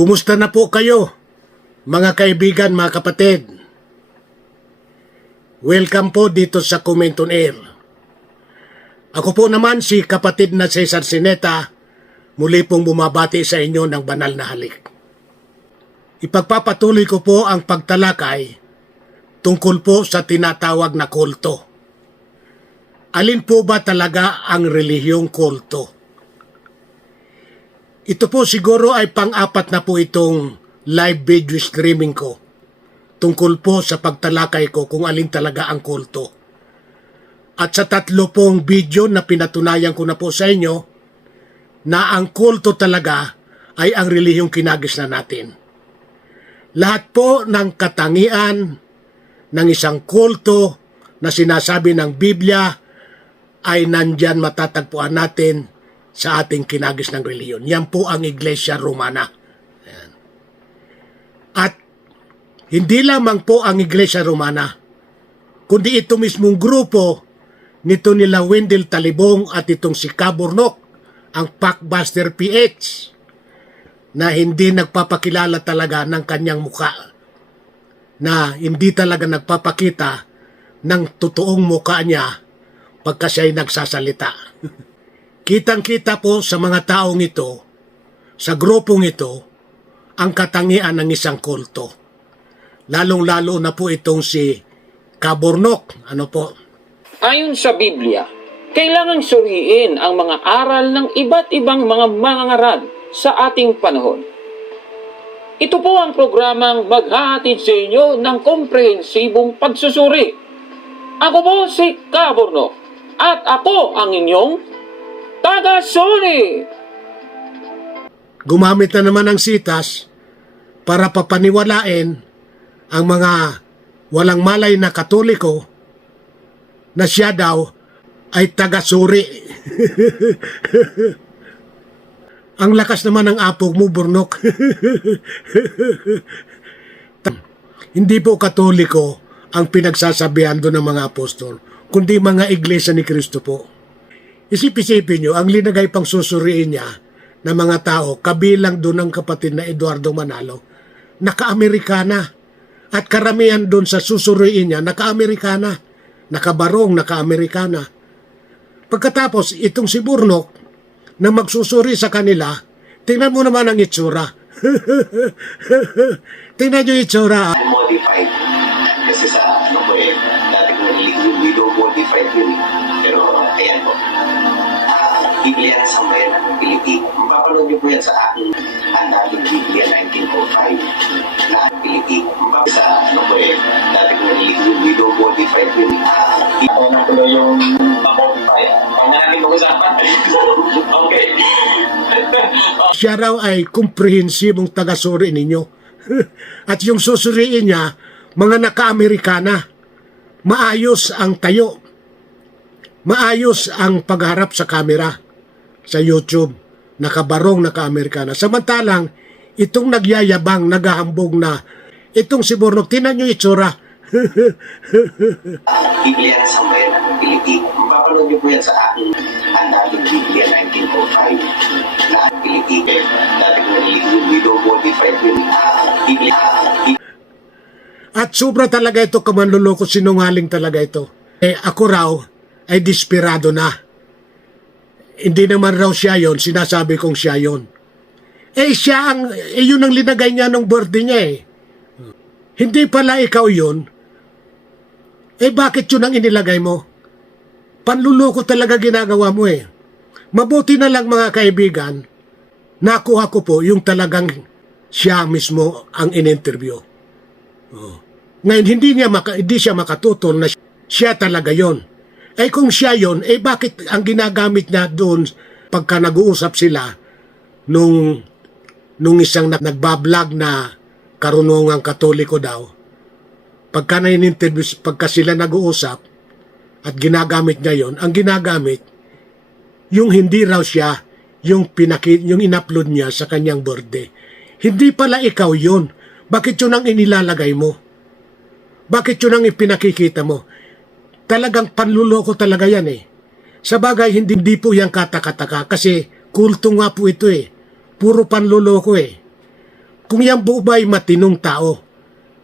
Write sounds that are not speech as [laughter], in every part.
Kumusta na po kayo, mga kaibigan, mga kapatid? Welcome po dito sa Comment on Air. Ako po naman si kapatid na Cesar Sineta, muli pong bumabati sa inyo ng banal na halik. Ipagpapatuloy ko po ang pagtalakay tungkol po sa tinatawag na kulto. Alin po ba talaga ang relihiyong kulto? Ito po siguro ay pang-apat na po itong live video streaming ko tungkol po sa pagtalakay ko kung alin talaga ang kulto. At sa tatlo pong video na pinatunayan ko na po sa inyo na ang kulto talaga ay ang relihiyong kinagis na natin. Lahat po ng katangian ng isang kulto na sinasabi ng Biblia ay nandyan matatagpuan natin sa ating kinagis ng reliyon. Yan po ang Iglesia Romana. Ayan. At hindi lamang po ang Iglesia Romana, kundi ito mismong grupo nito nila Wendell Talibong at itong si Kaburnok, ang Packbuster PH, na hindi nagpapakilala talaga ng kanyang muka, na hindi talaga nagpapakita ng totoong muka niya pagka siya'y nagsasalita. [laughs] Kitang-kita po sa mga taong ito, sa grupong ito, ang katangian ng isang kulto. Lalong-lalo na po itong si Kaburnok. Ano po? Ayon sa Biblia, kailangang suriin ang mga aral ng iba't ibang mga mangangaral sa ating panahon. Ito po ang programang maghahatid sa inyo ng komprehensibong pagsusuri. Ako po si Kaborno at ako ang inyong taga-suri. Gumamit na naman ng sitas para papaniwalain ang mga walang malay na katoliko na siya daw ay taga-suri. [laughs] ang lakas naman ng apog mo, Burnok. [laughs] Hindi po katoliko ang pinagsasabihan doon ng mga apostol, kundi mga iglesia ni Kristo po. Isip-isipin nyo, ang linagay pang susuriin niya ng mga tao, kabilang doon ng kapatid na Eduardo Manalo, naka-Amerikana. At karamihan doon sa susuriin niya, naka-Amerikana. Nakabarong, naka-Amerikana. Pagkatapos, itong si Burnok, na magsusuri sa kanila, tingnan mo naman ang itsura. [laughs] tingnan nyo yung itsura. modified. Kasi sa ano ko eh, dati ko naliligo, widow modified yun eh. Biblia na sa mayan ng Pilipino. Mapapanood niyo po yan sa aking andaling Biblia 1905 na ang Pilipino. Mapapanood sa ano ko eh, dati ko naliligo, widow modified yun eh. Ah, ako na tuloy yung pa-modify. Huwag na natin pag-usapan. okay. [laughs] siya raw ay komprehensibong taga-suri ninyo. [laughs] At yung susuriin niya, mga naka-Amerikana. Maayos ang tayo. Maayos ang pagharap sa camera sa YouTube. Nakabarong naka-Amerikana. Samantalang, itong nagyayabang, naghahambog na, itong si Bornok, tinan nyo itsura. Biblia na sa ng Pilipino. Mapapanood niyo po yan sa aking andaling Biblia 1905 na ang Pilipino. Dati ko naliligo, widow modified yun eh. Ah, Biblia, At sobra talaga ito kamanluloko, sinungaling talaga ito. Eh ako raw ay desperado na. Hindi naman raw siya yon, sinasabi kong siya yon. Eh siya ang, eh yun ang linagay niya ng birthday niya eh. Hindi pala ikaw yun. Eh bakit yun ang inilagay mo? Panluloko talaga ginagawa mo eh. Mabuti na lang mga kaibigan, nakuha ko po yung talagang siya mismo ang in-interview. Ngayon, hindi, niya maka, hindi siya makatutol na siya talaga yon. Eh kung siya yon, eh bakit ang ginagamit niya doon pagka nag-uusap sila nung, nung isang nag- nagbablog na karunungang katoliko daw, pagka na in-interview, pagka sila nag-uusap at ginagamit niya yon, ang ginagamit, yung hindi raw siya, yung, pinaki, yung in-upload niya sa kanyang birthday. Hindi pala ikaw yun. Bakit yun ang inilalagay mo? Bakit yun ang ipinakikita mo? Talagang panluloko talaga yan eh. Sa bagay, hindi, hindi po yan katakataka kasi kulto nga po ito eh. Puro panluloko eh. kung yan po ba ay matinong tao,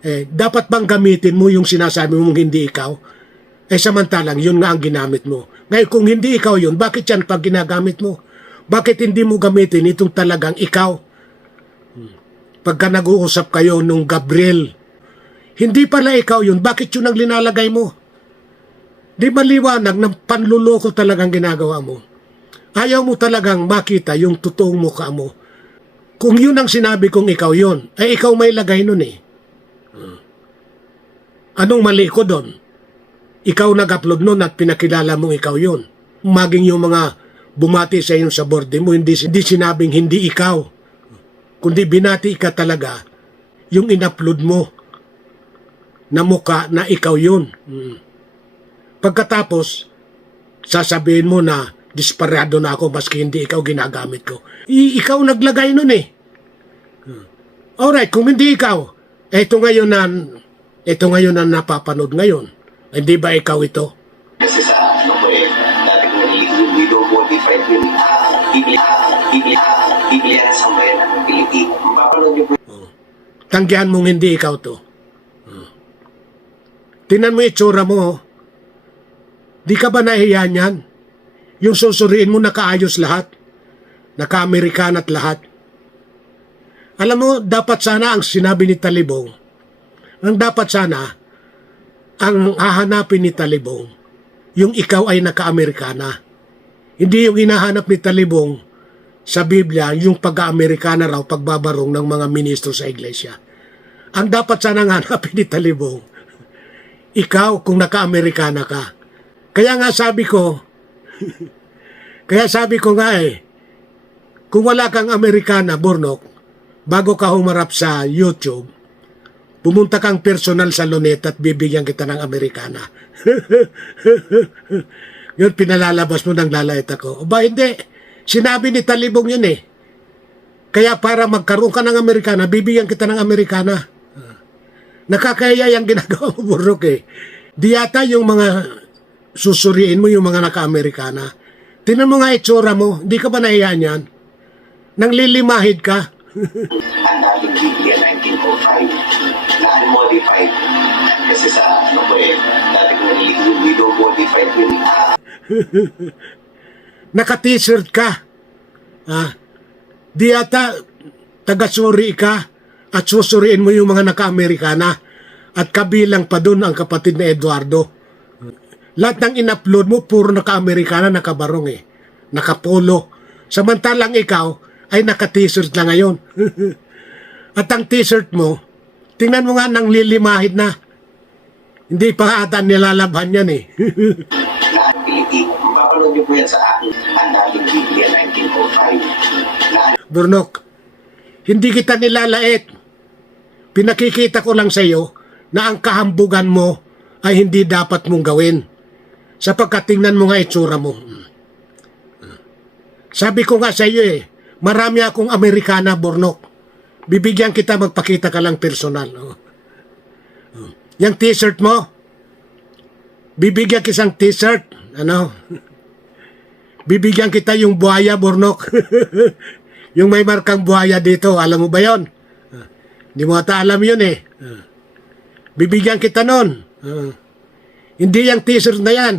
eh, dapat bang gamitin mo yung sinasabi mong hindi ikaw? Eh samantalang yun nga ang ginamit mo. Ngayon kung hindi ikaw yun, bakit yan pag ginagamit mo? Bakit hindi mo gamitin itong talagang ikaw? Hmm. Pagka nag-uusap kayo nung Gabriel, hindi pala ikaw yun, bakit yun ang linalagay mo? Di maliwanag ng panluloko talagang ginagawa mo. Ayaw mo talagang makita yung totoong mukha mo. Kung yun ang sinabi kong ikaw yun, ay ikaw may lagay nun eh. Anong mali ko doon? Ikaw nag-upload nun at pinakilala mong ikaw yun. Maging yung mga bumati sa iyo sa borde mo, hindi, hindi sinabing hindi ikaw. Kundi binati ka talaga yung in-upload mo na muka na ikaw yun. Hmm. Pagkatapos, sasabihin mo na disparado na ako maski hindi ikaw ginagamit ko. I- ikaw naglagay nun eh. Hmm. Alright, kung hindi ikaw, eto ngayon na, eto ngayon na napapanood ngayon. Hindi ba ikaw ito? Kasi sa ano ko eh, dati ko body friend yun. Ah, Biblia, Biblia, Biblia sa bayan ng Pilipino. Mapapanood niyo po Tanggihan mong hindi ikaw to. Hmm. Tinan mo itsura mo. Di ka ba nahiya niyan? Yung susuriin mo nakaayos lahat. Naka-Amerikan at lahat. Alam mo, dapat sana ang sinabi ni Talibong, ang dapat sana, ang hahanapin ni Talibong, yung ikaw ay naka-Amerikana. Hindi yung hinahanap ni Talibong sa Biblia, yung pag-Amerikana raw, pagbabarong ng mga ministro sa iglesia. Ang dapat sana hanapin ni Talibong, ikaw kung naka-Amerikana ka. Kaya nga sabi ko, kaya sabi ko nga eh, kung wala kang Amerikana, Bornok, bago ka humarap sa YouTube, pumunta kang personal sa Luneta at bibigyan kita ng Amerikana. [laughs] yun, pinalalabas mo ng lalait ako. O ba, hindi. Sinabi ni Talibong yun eh. Kaya para magkaroon ka ng Amerikana, bibigyan kita ng Amerikana. Nakakaya yung ginagawa mo, Bornok eh. Di yata yung mga susuriin mo yung mga naka-Amerikana. Tinan mo nga itsura mo, di ka ba nahiya niyan? Nang lilimahid ka, ang dating Biblia 1905 na unmodified. Kasi sa ano ko eh, dati ko narinig yung widow body friend yun. Ah, naka-t-shirt ka. Ah, di yata taga-suri ka at susuriin mo yung mga naka-Amerikana at kabilang pa doon ang kapatid na Eduardo. Lahat ng in-upload mo, puro naka-Amerikana, nakabarong eh. Nakapolo. Samantalang ikaw ay naka-t-shirt na ngayon. [laughs] at ang t-shirt mo, tingnan mo nga nang lilimahid na. Hindi pa ata nilalabhan yan eh. Mapapanood niyo yan sa aking ang dating Biblia 1905 na Burnok, hindi kita nilalait. Pinakikita ko lang sa iyo na ang kahambugan mo ay hindi dapat mong gawin. Sapagkat tingnan mo nga itsura mo. Sabi ko nga sa iyo eh, marami akong Amerikana, Burnok. Bibigyan kita magpakita ka lang personal. Oh. Oh. Yung t-shirt mo, bibigyan kisang t-shirt. Ano? [laughs] Bibigyan kita yung buhaya, Burnok. [laughs] yung may markang buhaya dito, alam mo ba yon? Ah, Hindi mo ata alam yun eh. Ah. Bibigyan kita nun. Ah. Hindi yung t-shirt na yan.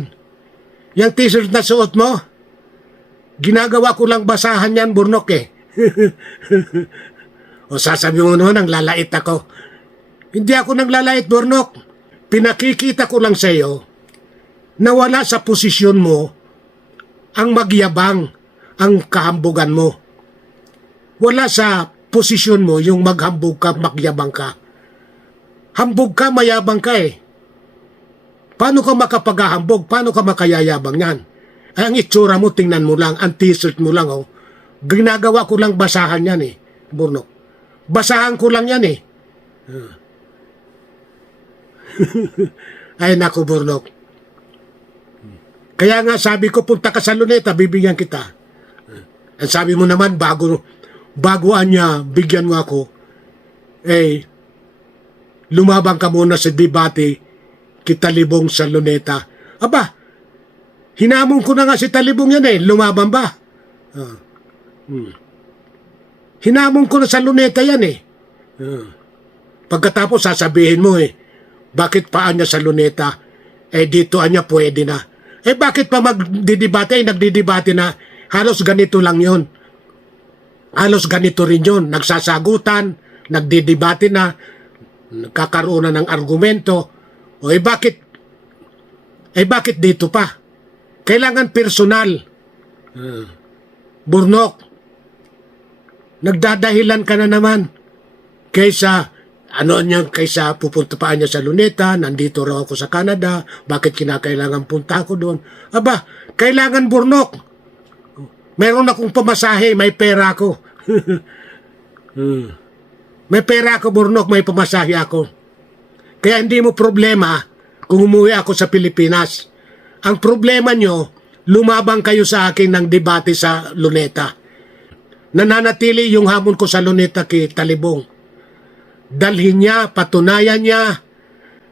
Yung t-shirt na suot mo, ginagawa ko lang basahan yan, Burnok eh. [laughs] o sasabi mo noon, ang lalait ako. Hindi ako naglalait, Burnok. Pinakikita ko lang sa iyo na wala sa posisyon mo ang magyabang ang kahambugan mo. Wala sa posisyon mo yung maghambog ka, magyabang ka. Hambog ka, mayabang ka eh. Paano ka makapaghahambog? Paano ka makayayabang yan? Ay, ang itsura mo, tingnan mo lang, ang t-shirt mo lang, oh. Ginagawa ko lang basahan yan eh, Burnok. Basahan ko lang yan eh. [laughs] Ay, naku, Burnok. Kaya nga sabi ko, punta ka sa luneta, bibigyan kita. Ang sabi mo naman, bago, baguan niya, bigyan mo ako, eh, lumabang ka muna sa debate, kita libong sa luneta. Aba, hinamon ko na nga si Talibong yan eh, lumaban ba? Ah. Hmm. Hinamon ko na sa luneta yan eh. Pagkatapos sasabihin mo eh, bakit paa niya sa luneta? Eh dito anya pwede na. Eh bakit pa magdidibate? Eh nagdidibate na. Halos ganito lang yon. Halos ganito rin yon. Nagsasagutan, nagdidibate na, nagkakaroon na ng argumento. O eh bakit? Eh bakit dito pa? Kailangan personal. Ah. Burnok. Nagdadahilan ka na naman. Kaysa, ano niya, kaysa pupunta pa niya sa Luneta, nandito raw ako sa Canada, bakit kinakailangan punta ako doon? Aba, kailangan burnok. Meron akong pamasahe, may pera ako. Hmm. [laughs] May pera ako, burnok, may pamasahe ako. Kaya hindi mo problema kung umuwi ako sa Pilipinas. Ang problema nyo, lumabang kayo sa akin ng debate sa Luneta. Nananatili yung hamon ko sa Luneta kay Talibong. Dalhin niya, patunayan niya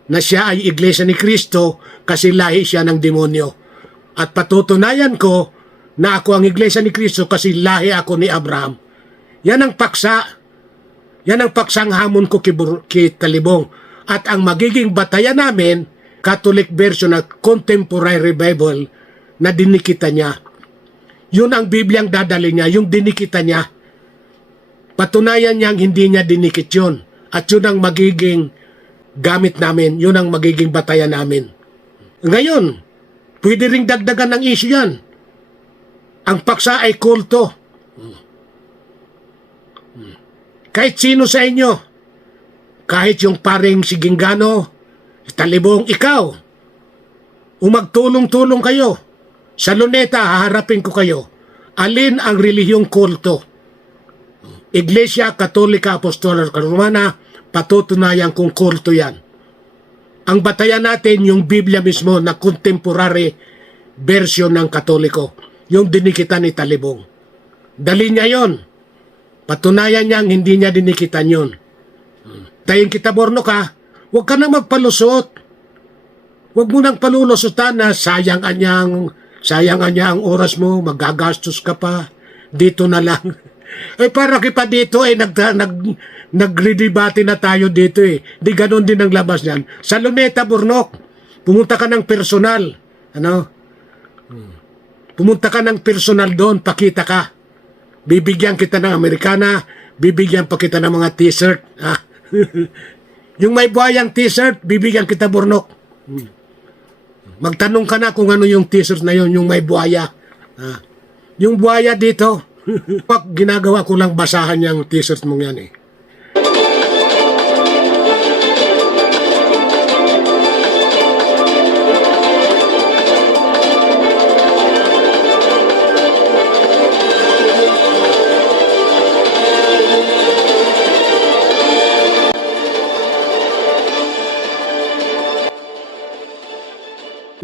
na siya ay iglesia ni Kristo kasi lahi siya ng demonyo. At patutunayan ko na ako ang iglesia ni Kristo kasi lahi ako ni Abraham. Yan ang paksa. Yan ang paksang hamon ko kay, kay Talibong. At ang magiging batayan namin, Catholic version at contemporary Bible na dinikita niya. Yun ang Bibliang dadali niya, yung dinikita niya. Patunayan niyang hindi niya dinikit yun. At yun ang magiging gamit namin, yun ang magiging batayan namin. Ngayon, pwede ring dagdagan ng issue yan. Ang paksa ay kulto. Kahit sino sa inyo, kahit yung paring Siginggano, talibong ikaw, umagtulong-tulong kayo. Sa luneta, haharapin ko kayo. Alin ang relihiyong kulto? Iglesia Katolika Apostolika Romana, patutunayan kung kulto yan. Ang batayan natin yung Biblia mismo na contemporary version ng Katoliko, yung dinikitan ni Talibong. Dali niya yon. Patunayan niyang hindi niya dinikitan yon. Tayin kita, Borno ka, huwag ka na magpalusot. Huwag mo nang palulusutan na sayang anyang, sayang anya ang oras mo, magagastos ka pa. Dito na lang. [laughs] Eh para kipa dito eh nag, nag, nagridibate na tayo dito eh. Di ganon din ang labas niyan. Sa Luneta, Burnok, pumunta ka ng personal. Ano? Pumunta ka ng personal doon, pakita ka. Bibigyan kita ng Amerikana, bibigyan pa kita ng mga t-shirt. Ah. [laughs] yung may buhayang t-shirt, bibigyan kita burnok. Magtanong ka na kung ano yung t-shirt na yun, yung may buhaya. Ah. Yung buhaya dito, [laughs] ginagawa ko lang basahan yung t-shirt mong yan eh.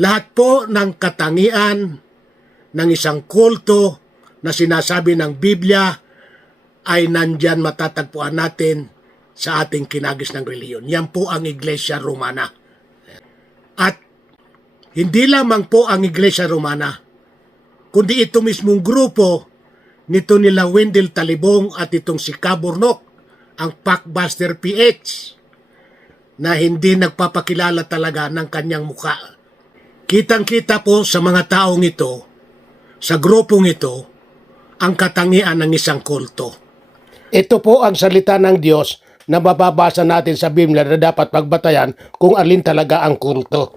Lahat po ng katangian ng isang kulto na sinasabi ng Biblia ay nandyan matatagpuan natin sa ating kinagis ng reliyon. Yan po ang Iglesia Romana. At hindi lamang po ang Iglesia Romana, kundi ito mismong grupo nito nila Wendell Talibong at itong si Kaburnok, ang Packbuster PH, na hindi nagpapakilala talaga ng kanyang muka. Kitang-kita po sa mga taong ito, sa grupong ito, ang katangian ng isang kulto. Ito po ang salita ng Diyos na mababasa natin sa Biblia na dapat pagbatayan kung alin talaga ang kulto.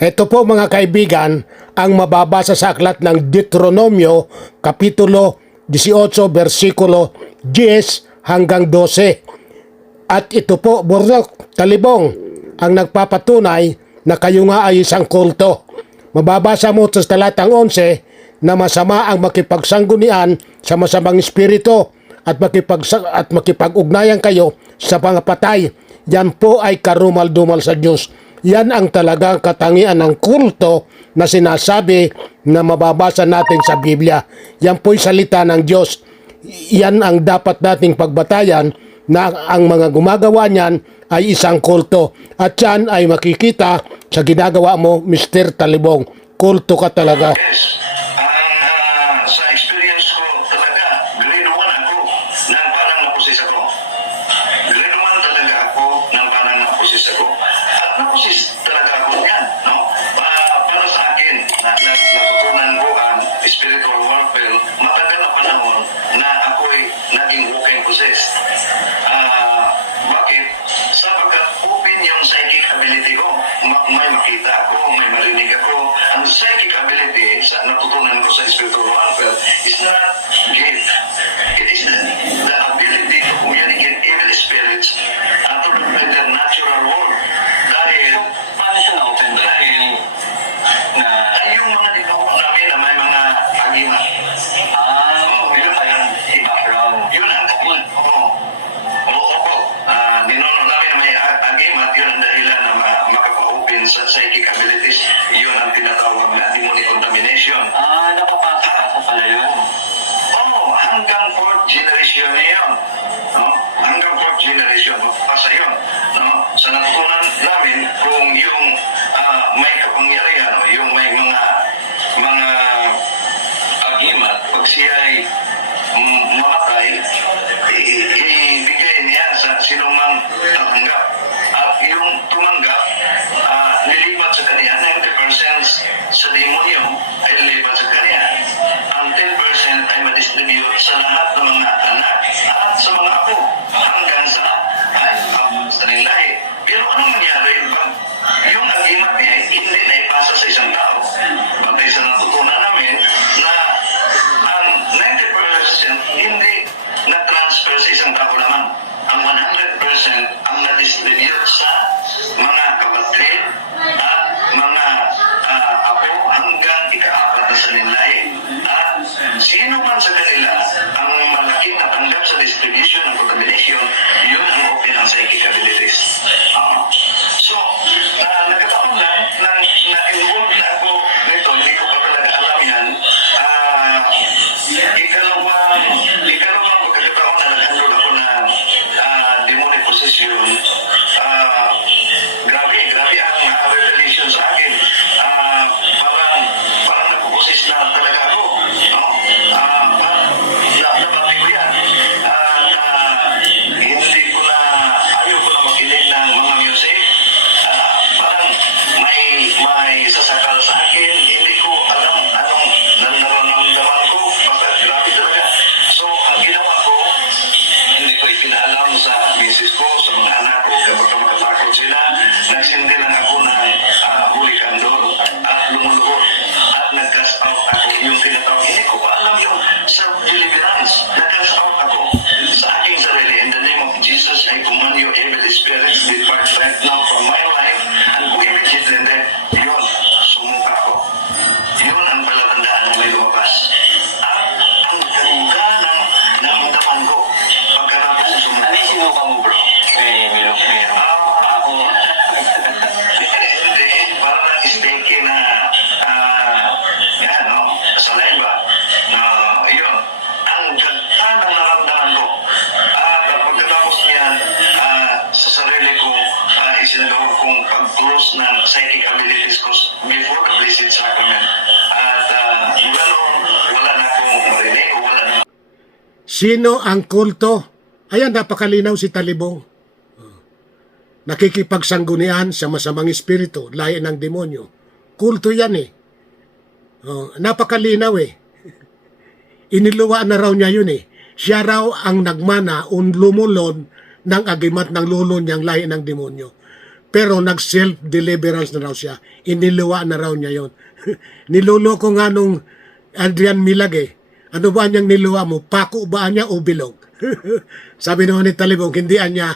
Ito po mga kaibigan ang mababasa sa aklat ng Deuteronomio Kapitulo 18 versikulo 10 hanggang 12. At ito po, Burnok, Talibong, ang nagpapatunay na kayo nga ay isang kulto. Mababasa mo sa talatang 11 na masama ang makipagsanggunian sa masamang espiritu at makipag at makipag-ugnayan kayo sa pangapatay. Yan po ay karumal-dumal sa Diyos. Yan ang talagang katangian ng kulto na sinasabi na mababasa natin sa Biblia. Yan po'y salita ng Diyos. Yan ang dapat nating pagbatayan na ang mga gumagawa niyan ay isang kulto. At yan ay makikita sa ginagawa mo, Mr. Talibong. Kulto ka talaga. Ko at nag-cast Sino ang kulto? Ayan, napakalinaw si Talibong. Nakikipagsangunian sa masamang espiritu, lahi ng demonyo. Kulto yan eh. Oh, napakalinaw eh. [laughs] Iniluwa na raw niya yun eh. Siya raw ang nagmana un lumulon ng agimat ng lulo niyang lahi ng demonyo. Pero nag-self-deliverance na raw siya. Iniluwa na raw niya yon. [laughs] Niloloko nga nung Adrian Milag eh. Ano ba niyang niluwa mo? Pako ba niya o bilog? [laughs] Sabi naman ni Talibong, hindi niya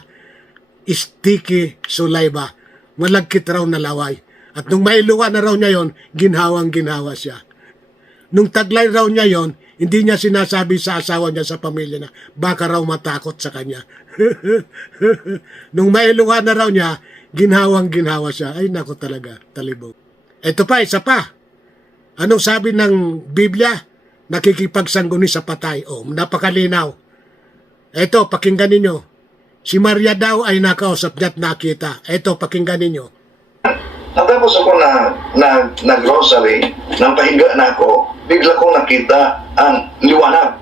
sticky sulayba. Malagkit raw na laway. At nung mailuwa na raw niya yon, ginhawang ginhawa siya. Nung taglay raw niya yon, hindi niya sinasabi sa asawa niya sa pamilya na baka raw matakot sa kanya. [laughs] Nung mailuwa na raw niya, ginhawang ginhawa siya. Ay nako talaga, talibong. Ito pa, isa pa. Anong sabi ng Biblia? Nakikipagsangguni sa patay. O, napakalinaw. Ito, pakinggan ninyo. Si Maria daw ay nakausap niya at nakita. Ito, pakinggan ninyo. Natapos ako na, na, na grocery, nang pahiga na ako, bigla kong nakita ang liwanag.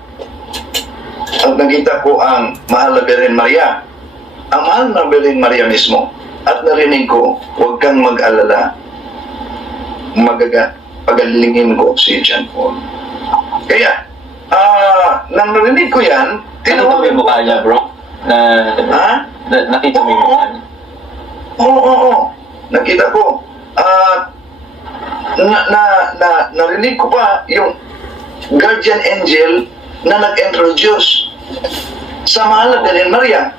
At nakita ko ang mahal na Birhen Maria. Ang mahal na Birhen Maria mismo. At narinig ko, huwag kang mag-alala. Magaga, pagalingin ko si John Paul. Kaya, ah, nang narinig ko yan, Tinawag mo yung mukha niya, bro? Na, Ha? na nakita mo yung mukha niya? Oo, oo, oo. Nakita ko. At na, na, na, narinig ko pa yung guardian angel na nag-introduce sa mahal na Birhen Maria.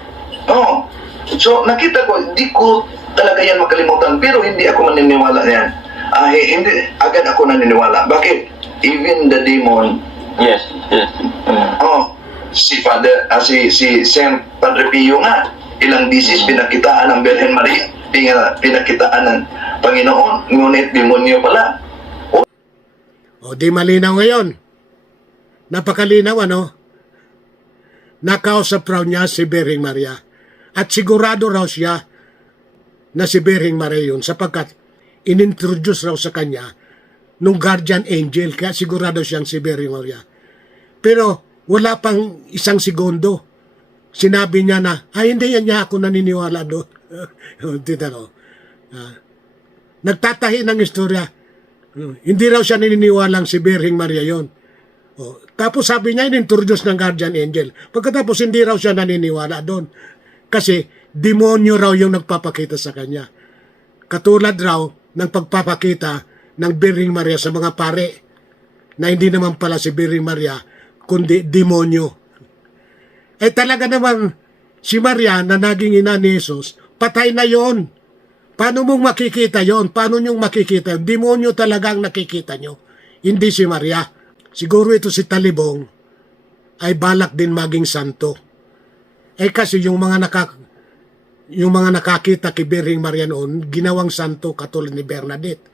Oo. So, nakita ko, hindi ko talaga yan makalimutan. Pero hindi ako maniniwala yan. Ah, hi- hindi, agad ako naniniwala. Bakit? Even the demon Yes, yes. Mm. Oh, si Father, ah, si si Saint Padre Pio nga, ilang disis pinakitaan ng Birhen Maria, pina- pinakitaan ng Panginoon, ngunit demonyo pala. O di malinaw ngayon. Napakalinaw ano? Nakausap raw niya si Bering Maria. At sigurado raw siya na si Bering Maria yun sapagkat inintroduce raw sa kanya nung guardian angel kaya sigurado siyang si Bering Maria. Pero wala pang isang segundo. Sinabi niya na, ay hindi yan niya ako naniniwala doon. [laughs] Tita ko. Ah. nagtatahi ng istorya. Hmm, Hindi raw siya naniniwalang si Birhing Maria yon. Oh, tapos sabi niya, inintroduce ng guardian angel. Pagkatapos hindi raw siya naniniwala doon. Kasi demonyo raw yung nagpapakita sa kanya. Katulad raw ng pagpapakita ng Birhing Maria sa mga pare na hindi naman pala si Birhing Maria, kundi demonyo. Eh talaga naman, si Maria na naging ina ni Jesus, patay na yon. Paano mong makikita yon? Paano niyong makikita yun? Demonyo talaga ang nakikita nyo. Hindi si Maria. Siguro ito si Talibong ay balak din maging santo. Eh kasi yung mga naka, yung mga nakakita kay Birhing Maria noon, ginawang santo katulad ni Bernadette.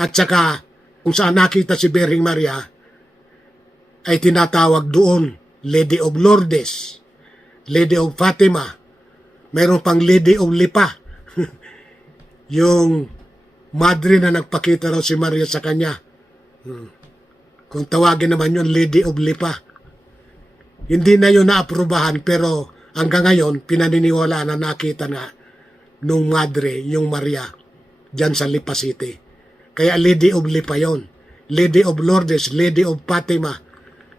At saka, kung saan nakita si Birhing Maria, ay tinatawag doon, Lady of Lourdes, Lady of Fatima, mayroon pang Lady of Lipa. [laughs] yung madre na nagpakita raw si Maria sa kanya. Hmm. Kung tawagin naman yun, Lady of Lipa. Hindi na yun naaprubahan pero hanggang ngayon, pinaniniwala na nakita nga nung madre, yung Maria, dyan sa Lipa City. Kaya Lady of Lipa yon. Lady of Lourdes, Lady of Fatima.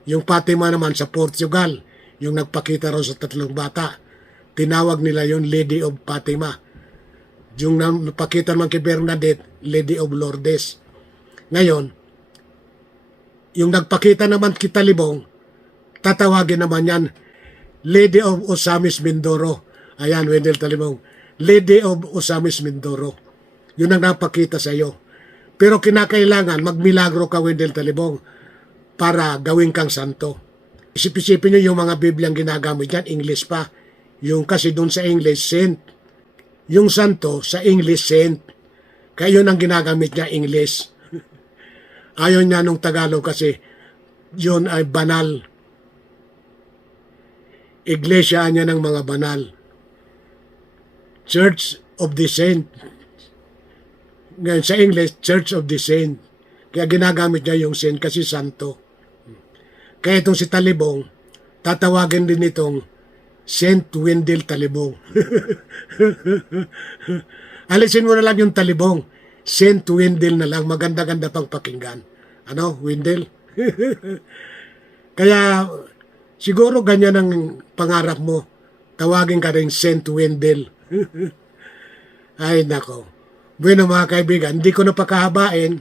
Yung Fatima naman sa Portugal, yung nagpakita raw sa tatlong bata. Tinawag nila yon Lady of Fatima. Yung napakita naman kay Bernadette, Lady of Lourdes. Ngayon, yung nagpakita naman kay Talibong, tatawagin naman yan, Lady of Osamis Mindoro. Ayan, Wendell Talibong. Lady of Osamis Mindoro. Yun ang napakita sa iyo. Pero kinakailangan magmilagro ka, Wendell Talibong, para gawin kang santo. Isip-isipin nyo yung mga Bibliang ginagamit dyan, English pa. Yung kasi doon sa English, saint. Yung santo, sa English, saint. Kaya yun ang ginagamit niya, English. [laughs] Ayaw niya nung Tagalog kasi yun ay banal. Iglesia niya ng mga banal. Church of the Saint. Ngayon sa English, Church of the Saint. Kaya ginagamit niya yung saint kasi santo. Kaya itong si Talibong, tatawagin din itong Saint Wendell Talibong. [laughs] Alisin mo na lang yung Talibong. Saint Wendell na lang. Maganda-ganda pang pakinggan. Ano, Wendell? [laughs] Kaya siguro ganyan ang pangarap mo. Tawagin ka rin Saint Wendell. [laughs] Ay, nako. Bueno mga kaibigan, hindi ko napakahabain.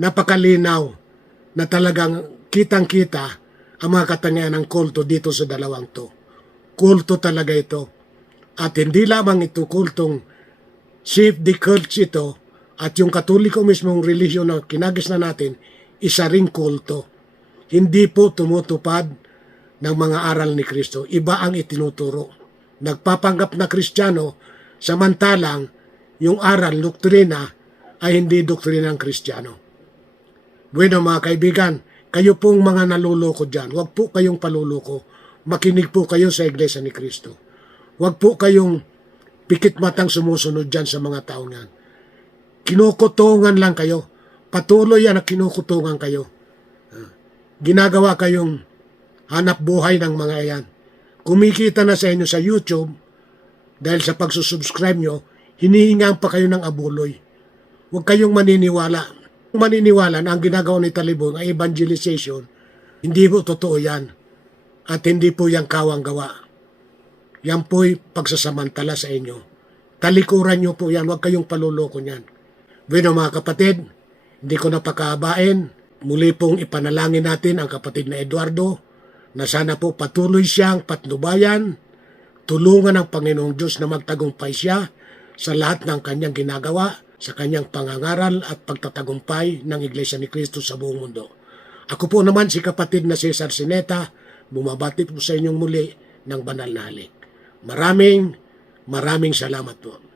Napakalinaw na talagang kitang-kita ang mga katangian ng kulto dito sa dalawang to. Kulto talaga ito. At hindi lamang ito kultong chief the cults ito at yung katoliko mismong relihiyon na kinagis na natin, isa ring kulto. Hindi po tumutupad ng mga aral ni Kristo. Iba ang itinuturo. Nagpapanggap na Kristiyano, samantalang yung aral, doktrina, ay hindi doktrina ng Kristiyano. Bueno mga kaibigan, kayo pong mga naluloko dyan, huwag po kayong paluloko. Makinig po kayo sa Iglesia ni Kristo. Huwag po kayong pikit matang sumusunod dyan sa mga tao yan. Kinukutungan lang kayo. Patuloy yan na kinukutungan kayo. Ah, Ginagawa kayong hanap buhay ng mga yan. Kumikita na sa inyo sa YouTube dahil sa pagsusubscribe nyo, hinihingaan pa kayo ng abuloy. Huwag kayong maniniwala. Kung maniniwala na ang ginagawa ni Talibong ay evangelization, hindi po totoo yan. At hindi po yan kawang gawa. Yan po'y pagsasamantala sa inyo. Talikuran nyo po yan, huwag kayong paluloko niyan. Bueno mga kapatid, hindi ko napakahabain. Muli pong ipanalangin natin ang kapatid na Eduardo na sana po patuloy siyang patnubayan, tulungan ng Panginoong Diyos na magtagumpay siya sa lahat ng kanyang ginagawa, sa kanyang pangangaral at pagtatagumpay ng Iglesia ni Cristo sa buong mundo. Ako po naman si kapatid na Cesar Sineta, bumabati po sa inyong muli ng banal na halik. Maraming, maraming salamat po.